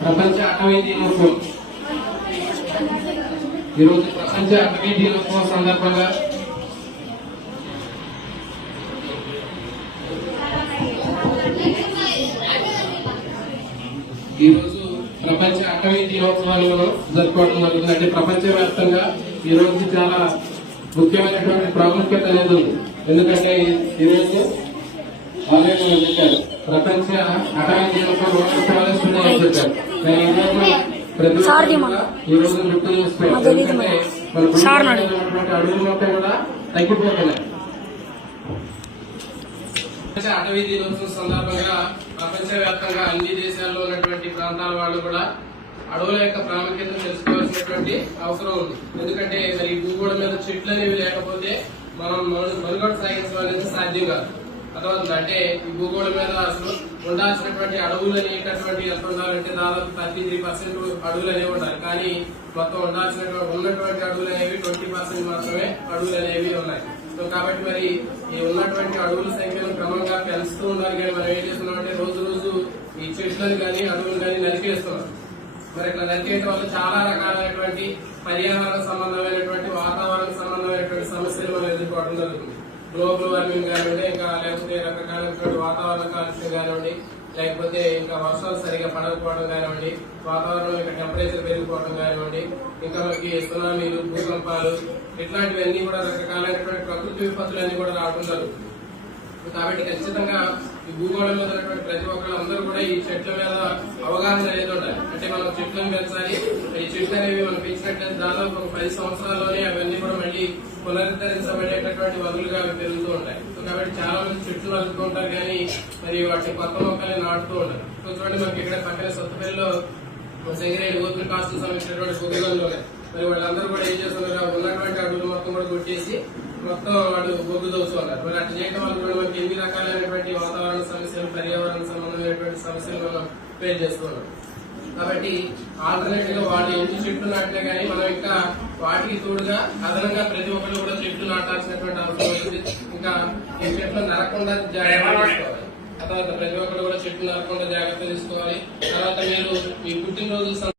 ప్రపంచ అటవీ దినోత్సవం. ఈరోజు ప్రపంచ అటవీ దినోత్సవం సందర్భంగా ఈరోజు ప్రపంచ అటవీ దినోత్సవాలను జరుపుకోవడం జరుగుతుంది. అంటే ప్రపంచవ్యాప్తంగా ఈ రోజు చాలా ముఖ్యమైనటువంటి ప్రాముఖ్యత అనేది. ఎందుకంటే ఈరోజు చెప్పారు ప్రపంచ అటవీ దినోత్సవం చెప్పారు. ఈ రోజు గుర్తు చేసుకోవాలి. ఎందుకంటే మన అడవుల మొత్తం కూడా తగ్గిపోతున్నాయి. అటవీ దినోత్సవం సందర్భంగా ప్రపంచవ్యాప్తంగా అన్ని దేశాల్లో ఉన్నటువంటి ప్రాంతాల వాళ్ళు కూడా అడవుల యొక్క ప్రాముఖ్యతను తెలుసుకోవాల్సినటువంటి అవసరం ఉంది. ఎందుకంటే మరి ఈ భూగోళం మీద చెట్లు అనేవి లేకపోతే మనం మనుగడ సాగించడం అనేది సాధ్యం కాదు. అర్థమవుతుంది. అంటే ఈ భూగోళం మీద అసలు ఉండాల్సినటువంటి అడవులు అనేటటువంటి ఎంత ఉండాలంటే దాదాపు 33% అడవులు అనేవి ఉండాలి. కానీ మొత్తం ఉన్నటువంటి అడవులు అనేవి 20% మాత్రమే అడవులు అనేవి ఉన్నాయి. సో కాబట్టి మరి ఈ ఉన్నటువంటి అడవుల సంఖ్యను క్రమంగా పెంచుతూ ఉండాలి. కానీ మనం ఏం చేస్తున్నాం అంటే రోజు రోజు ఈ చెట్లను కానీ అడవులు కానీ నరికేస్తున్నాం. మరి ఇట్లా నరికేయడం వల్ల చాలా రకాలైనటువంటి పర్యావరణ సంబంధమైనటువంటి వాతావరణ సంబంధమైనటువంటి సమస్యలు మనం ఎదుర్కోవడం జరుగుతుంది. గ్లోబల్ వార్మింగ్ కానివ్వండి, ఇంకా లేకపోతే రకరకాలైనటువంటి వాతావరణ కాలుష్యం కానివ్వండి, లేకపోతే ఇంకా వర్షాలు సరిగా పడకపోవడం కానివ్వండి, వాతావరణం ఇంకా టెంపరేచర్ పెరిగిపోవడం కానివ్వండి, ఇంకా మనకి సునామీలు, భూకంపాలు ఇట్లాంటివన్నీ కూడా రకరకాలైనటువంటి ప్రకృతి విపత్తులు అన్ని కూడా రావడం జరుగుతుంది. కాబట్టి ఖచ్చితంగా ఈ భూగోళం మీద ఉన్నటువంటి ప్రతి ఒక్కరు అందరూ కూడా ఈ చెట్ల మీద అవగాహన అనేది ఉండాలి. అంటే మనం చెట్లను పెంచాలి. ఈ చెట్లు అనేవి మనం పెంచినట్లయితే దాదాపు ఒక 10 సంవత్సరాల్లోనే అవన్నీ కూడా మళ్ళీ పునరుద్ధరించబడేటటువంటి వదులుగా అవి పెరుగుతూ ఉంటాయి. సో కాబట్టి చాలా మంది చెట్లు నరుకుతూ ఉంటారు, కానీ మరి వాటిని కొత్త మొక్కల్ని నాటుతూ ఉంటారు. సో చూడండి, మనకి ఇక్కడ పక్కన సొత్తపల్లిలో సెంగరేణి ఓపెన్ కాస్ట్ సంబంధించినటువంటి బొగ్గుగనులు మరి వాళ్ళందరూ కూడా ఏం చేస్తున్నారు, ఉన్నటువంటి అడవులు మొత్తం కూడా కొట్టేసి మొత్తం వాడు బొగ్గు దోచుకున్నారు. మరి అట్లా చేయడం వల్ల కూడా మనకి ఎన్ని రకాలైనటువంటి వాతావరణ సమస్యలు, పర్యావరణ సంబంధమైనటువంటి సమస్యలు మనం ఫేస్ చేస్తున్నాం. కాబట్టి ఆల్టర్నేటివ్ గా వాటి ఎన్ని చెట్లు నాటినా కానీ మనం ఇంకా వాటికి తోడుగా అదనంగా ప్రతి ఒక్కరు కూడా చెట్లు నాటాల్సినటువంటి అవసరం ఉంది. ఇంకా ఈ చెట్లు నరకుండా జాగ్రత్త తీసుకోవాలి. తర్వాత ప్రతి ఒక్కరు కూడా చెట్లు నరకుండా జాగ్రత్త తీసుకోవాలి. తర్వాత మీరు మీ పుట్టినరోజు